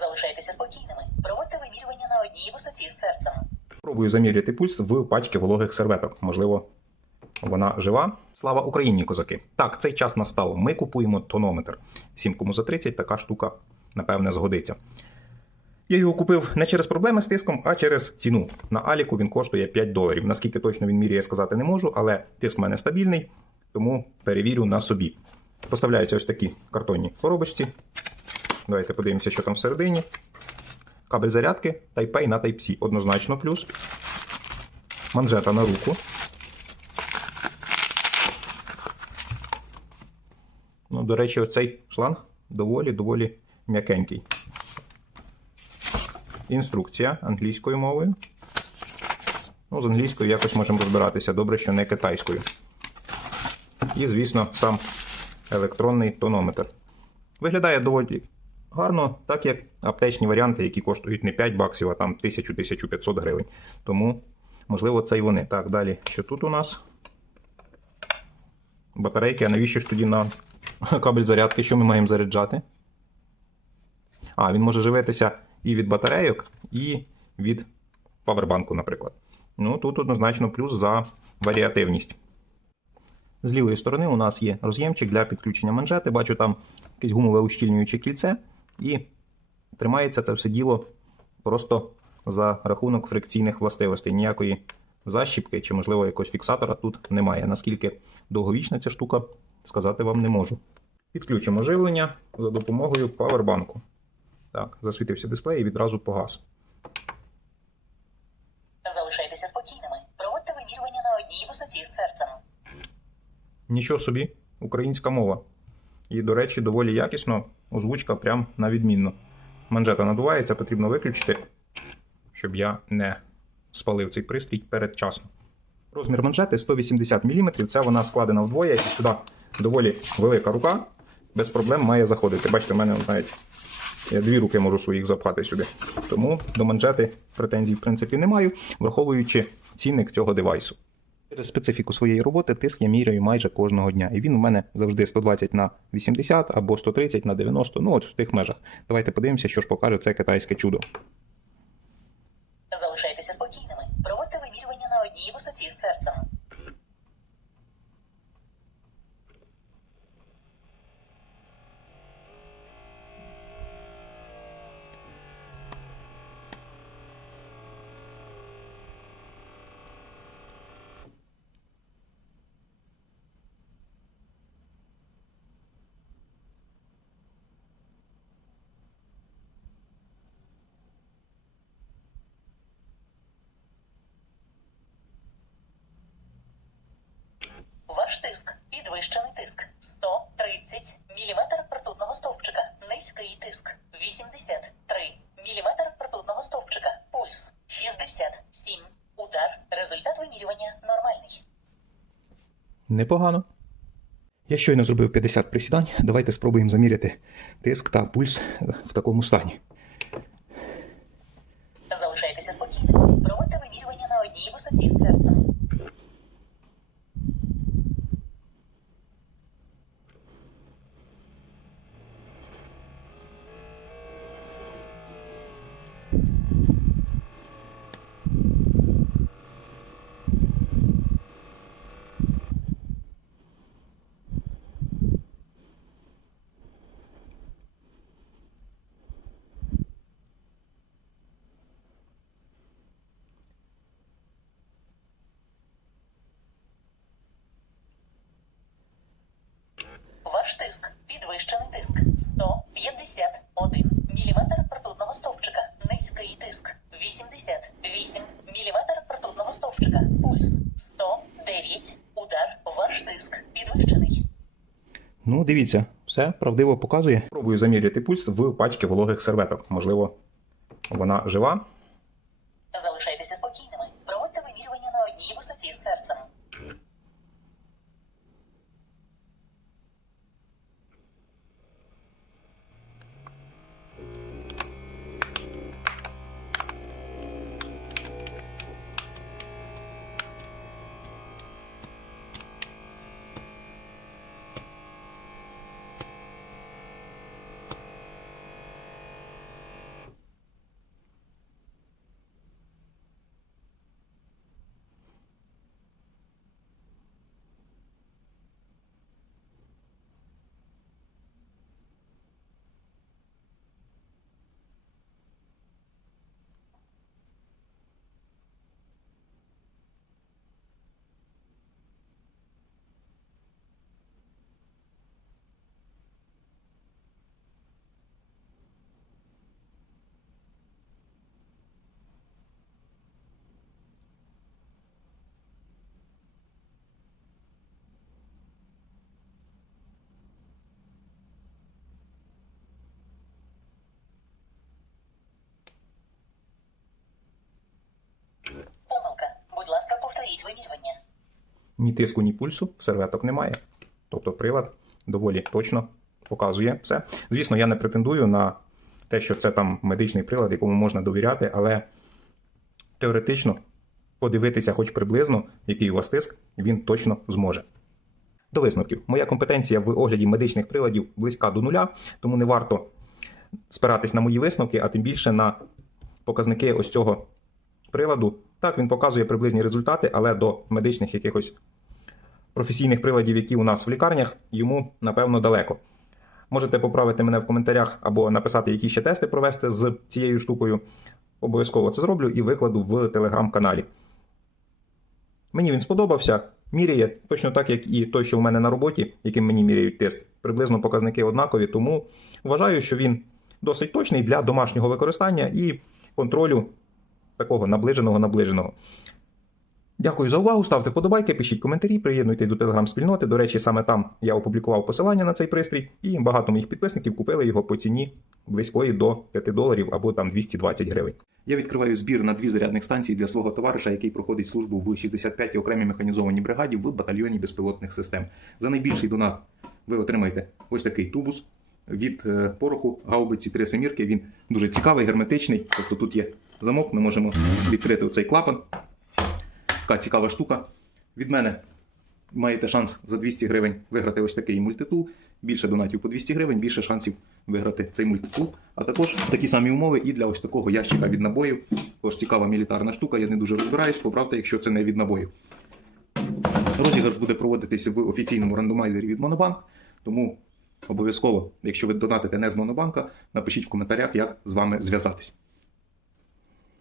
Залишайтеся спокійними. Проводьте вимірювання на одній висоті з серцем. Пробую заміряти пульс в пачці вологих серветок. Можливо, вона жива. Слава Україні, козаки! Так, цей час настав. Ми купуємо тонометр. Всім, кому за 30, така штука, напевне, згодиться. Я його купив не через проблеми з тиском, а через ціну. На Аліку він коштує 5 доларів. Наскільки точно він міряє, сказати не можу, але тиск в мене стабільний, тому перевірю на собі. Поставляються ось такі картонні коробочці. Давайте подивимося, що там всередині. Кабель зарядки Type-A на Type-C. Однозначно плюс. Манжета на руку. Ну, до речі, оцей шланг доволі-доволі м'якенький. Інструкція англійською мовою. Ну, з англійською якось можемо розбиратися. Добре, що не китайською. І, звісно, сам електронний тонометр. Виглядає доволі гарно, так як аптечні варіанти, які коштують не 5 баксів, а там 1000-1500 гривень. Тому, можливо, це і вони. Так, далі, що тут у нас? Батарейки, а навіщо ж тоді на кабель зарядки, що ми маємо заряджати? А, він може живитися і від батарейок, і від павербанку, наприклад. Ну, тут однозначно плюс за варіативність. З лівої сторони у нас є роз'ємчик для підключення манжети. Бачу там якесь гумове ущільнююче кільце, і тримається це все діло просто за рахунок фрикційних властивостей. Ніякої защіпки чи, можливо, якогось фіксатора тут немає. Наскільки довговічна ця штука, сказати вам не можу. Підключимо живлення за допомогою павербанку. Так, засвітився дисплей і відразу погас. Залишайтеся спокійними. Проводьте вимірювання на одній висоті з серцем. Нічого собі, українська мова. І, до речі, доволі якісно, озвучка прям на відмінно. Манжета надувається, потрібно виключити, щоб я не спалив цей пристрій передчасно. Розмір манжети 180 мм, це вона складена вдвоє, і сюди доволі велика рука, без проблем має заходити. Бачите, в мене навіть я дві руки можу своїх запхати сюди. Тому до манжети претензій в принципі не маю, враховуючи цінник цього девайсу. Через специфіку своєї роботи тиск я міряю майже кожного дня. І він у мене завжди 120 на 80 або 130 на 90, ну от в тих межах. Давайте подивимося, що ж покаже це китайське чудо. Залишайтеся спокійними. Проводьте вимірювання на одній висоті з серцем. Ваш тиск. Підвищений тиск. 130 мм ртутного стовпчика. Низький тиск. 83 мм ртутного стовпчика. Пульс. 67. Удар. Результат вимірювання нормальний. Непогано. Я щойно зробив 50 присідань. Давайте спробуємо заміряти тиск та пульс в такому стані. Залишайтеся спокійними. Проводьте вимірювання на одній висоті з серцем. Ваш тиск. Підвищений тиск. 151 мм ртутного стовпчика. Низький тиск. 88 мм ртутного стовпчика. Пульс. 109. Удар. Ваш тиск. Підвищений. Ну, дивіться, все правдиво показує. Пробую заміряти пульс в пачці вологих серветок. Можливо, вона жива. Ні тиску, ні пульсу, серветок немає. Тобто прилад доволі точно показує все. Звісно, я не претендую на те, що це там медичний прилад, якому можна довіряти, але теоретично подивитися хоч приблизно, який у вас тиск, він точно зможе. До висновків. Моя компетенція в огляді медичних приладів близька до нуля, тому не варто спиратись на мої висновки, а тим більше на показники ось цього приладу. Так, він показує приблизні результати, але до медичних якихось професійних приладів, які у нас в лікарнях, йому напевно далеко. Можете поправити мене в коментарях або написати, які ще тести провести з цією штукою. Обов'язково це зроблю і викладу в телеграм-каналі. Мені він сподобався. Міряє точно так, як і той, що в мене на роботі, яким мені міряють тиск. Приблизно показники однакові, тому вважаю, що він досить точний для домашнього використання і контролю такого наближеного наближеного. Дякую за увагу. Ставте вподобайки, пишіть коментарі, приєднуйтесь до телеграм-спільноти. До речі, саме там я опублікував посилання на цей пристрій, і багато моїх підписників купили його по ціні близької до 5 доларів або там 220 гривень. Я відкриваю збір на дві зарядних станції для свого товариша, який проходить службу в 65-й окремій механізованій бригаді в батальйоні безпілотних систем. За найбільший донат ви отримаєте ось такий тубус від е, пороху гаубиці три семірки. Він дуже цікавий, герметичний. Тобто тут є замок, ми можемо відкрити цей клапан. Така цікава штука. Від мене маєте шанс за 200 гривень виграти ось такий мультитул. Більше донатів по 200 гривень, більше шансів виграти цей мультитул. А також такі самі умови і для ось такого ящика від набоїв. Тож цікава мілітарна штука, я не дуже розбираюсь, поправте, якщо це не від набоїв. Розіграш буде проводитись в офіційному рандомайзері від Монобанк. Тому обов'язково, якщо ви донатите не з Монобанка, напишіть в коментарях, як з вами зв'язатись.